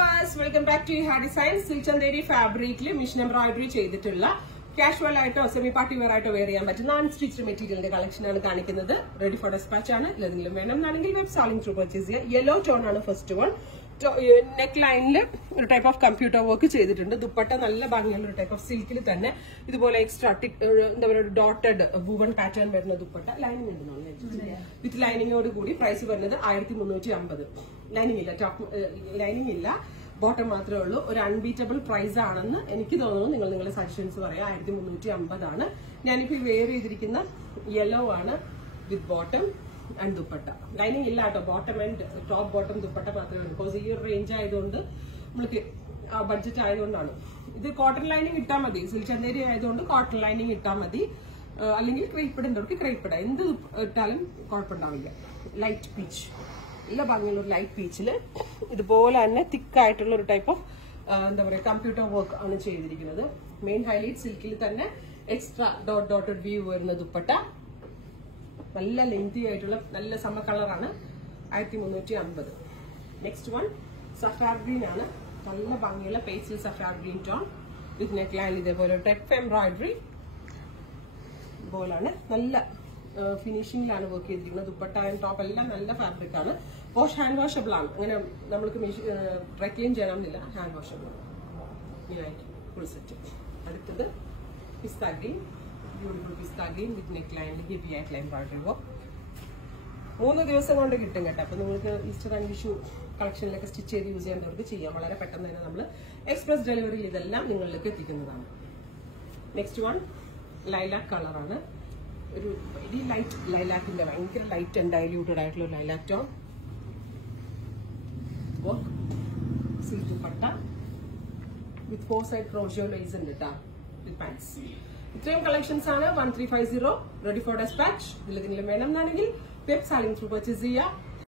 lovers, welcome back to Hair Designs. Silk Chanderi fabric mission embroidery ചെയ്തിട്ടുള്ള casual ആയിട്ടോ semi party wear ആയിട്ടോ wear ചെയ്യാൻ പറ്റുന്ന non stitched മെറ്റീരിയലിന്റെ കളക്ഷൻ ആണ് കാണിക്കുന്നത്. റെഡി ഫോർ ഡെസ്പാച്ച് ആണ്. ഏതെങ്കിലും വേണമെന്നാണെങ്കിൽ വെബ് സാലിംഗ് ത്രൂ പർച്ചേസ് ചെയ്യാം. യെല്ലോ ടോൺ ആണ് ഫസ്റ്റ് വൺ. നെക്ക് ലൈനിൽ ഒരു ടൈപ്പ് ഓഫ് കമ്പ്യൂട്ടർ വർക്ക് ചെയ്തിട്ടുണ്ട്. ദുപ്പട്ട നല്ല ഭംഗിയുള്ള ഒരു ടൈപ്പ് ഓഫ് സിൽക്കിൽ തന്നെ ഇതുപോലെ എക്സ്ട്രാ എന്താ പറയുക ഡോട്ടഡ് വുവൺ പാറ്റേൺ വരുന്ന ദുപ്പട്ട. ലൈനിങ് ഉണ്ടെന്നോ വിത്ത് ലൈനിങ്ങോട് കൂടി പ്രൈസ് വരുന്നത് 1350. ലൈനിങ് ഇല്ല, ടോപ്പ് ലൈനിങ് ഇല്ല, ബോട്ടം മാത്രമേ ഉള്ളൂ. ഒരു അൺബീറ്റബിൾ പ്രൈസ് ആണെന്ന് എനിക്ക് തോന്നുന്നു. നിങ്ങൾ നിങ്ങളുടെ സജഷൻസ് പറയാം. 1350 ആണ്. ഞാനിപ്പോ വെയർ ചെയ്തിരിക്കുന്ന യെല്ലോ ആണ് വിത്ത് ബോട്ടം ആൻഡ് ദുപ്പട്ട. ലൈനിങ് ഇല്ല കേട്ടോ, bottom and top bottom dupatta മാത്രമേ ഉള്ളൂ. ബിക്കോസ് ഈ ഒരു റേഞ്ച് ആയതുകൊണ്ട് നമ്മൾക്ക് ബഡ്ജറ്റ് ആയതുകൊണ്ടാണ്. ഇത് കോട്ടൺ ലൈനിങ് ഇട്ടാൽ മതി. സിൽക്ക് ചന്തേരി ആയതുകൊണ്ട് കോട്ടൺ ലൈനിങ് ഇട്ടാൽ മതി. അല്ലെങ്കിൽ ക്രേപ്പ് ഇടുന്നവർക്ക് ക്രേപ്പ് ഇടാം. എന്ത് ഇട്ടാലും കുഴപ്പമുണ്ടാവില്ല. ലൈറ്റ് പീച്ച്, നല്ല ഭംഗിയുള്ള ഒരു ലൈറ്റ് പീച്ചില് ഇതുപോലെ തന്നെ തിക്കായിട്ടുള്ള ഒരു ടൈപ്പ് ഓഫ് എന്താ പറയുക കമ്പ്യൂട്ടർ വർക്ക് ആണ് ചെയ്തിരിക്കുന്നത്. മെയിൻ ഹൈലൈറ്റ് സിൽക്കിൽ തന്നെ എക്സ്ട്രാ ഡോട്ടഡ് വ്യൂ വരുന്ന ദുപ്പട്ട. നല്ല ലെങ്തി ആയിട്ടുള്ള നല്ല സമ്മർ കളറാണ്. 1350. നെക്സ്റ്റ് വൺ സഫാർ ഗ്രീൻ ആണ്. നല്ല ഭംഗിയുള്ള പേസ്റ്റൽ സഫാർ green tone with neck line ഇതേപോലെ ടെക് എംബ്രോയിഡറി പോലാണ്. നല്ല ഫിനിഷിംഗിലാണ് വർക്ക് ചെയ്തിരിക്കുന്നത്. ദുപ്പട്ട ആൻഡ് ടോപ്പ് എല്ലാം നല്ല ഫാബ്രിക് ആണ്. ഹാൻഡ് വാഷബിൾ ആണ്. അങ്ങനെ നമ്മൾക്ക് ഡ്രൈ ക്ലീൻ ചെയ്യണമെന്നില്ല. ഹാൻഡ് വാഷബിൾ ആണ്. Full set. അടുത്തത് പിസ്ത ഗ്രീൻ, ബ്യൂട്ടിഫുൾ പിസ്ത ഗ്രീൻ വിത്ത് നെക്ക് ലൈനിൽ ഹെവി ആയിട്ടുള്ള എംബ്രോയിഡറി വർക്ക്. 3 ദിവസം കൊണ്ട് കിട്ടും കേട്ടോ. അപ്പൊ നിങ്ങൾക്ക് ഈസ്റ്റർ ആൻഡ് വിഷു കളക്ഷനിലൊക്കെ സ്റ്റിച്ച് ചെയ്ത് യൂസ് ചെയ്യുന്നവർക്ക് ചെയ്യാം. വളരെ പെട്ടെന്ന് തന്നെ നമ്മൾ എക്സ്പ്രസ് ഡെലിവറിയിൽ ഇതെല്ലാം നിങ്ങളിലേക്ക് എത്തിക്കുന്നതാണ്. നെക്സ്റ്റ് വൺ ലൈലാക്ക് കളറാണ്. ഒരു വെരി ലൈറ്റ് ലൈലാക്കിന്റെ ഭയങ്കര ലൈറ്റ് ആൻഡ് ഡൈല്യൂട്ടഡ് ആയിട്ടുള്ള ഒരു lilac tone. Silk dupatta with 4 side crochet lace ഉണ്ട് കേട്ടോ വിത്ത് പാൻസ്. ഇത്രയും കളക്ഷൻസ് ആണ്. 1350 റെഡി ഫോർ ഡെസ്പാച്ച്. ഇതിലെന്തെങ്കിലും വേണമെന്നാണെങ്കിൽ വെബ് സാലിംഗ് ത്രൂ പർച്ചേസ് ചെയ്യുക.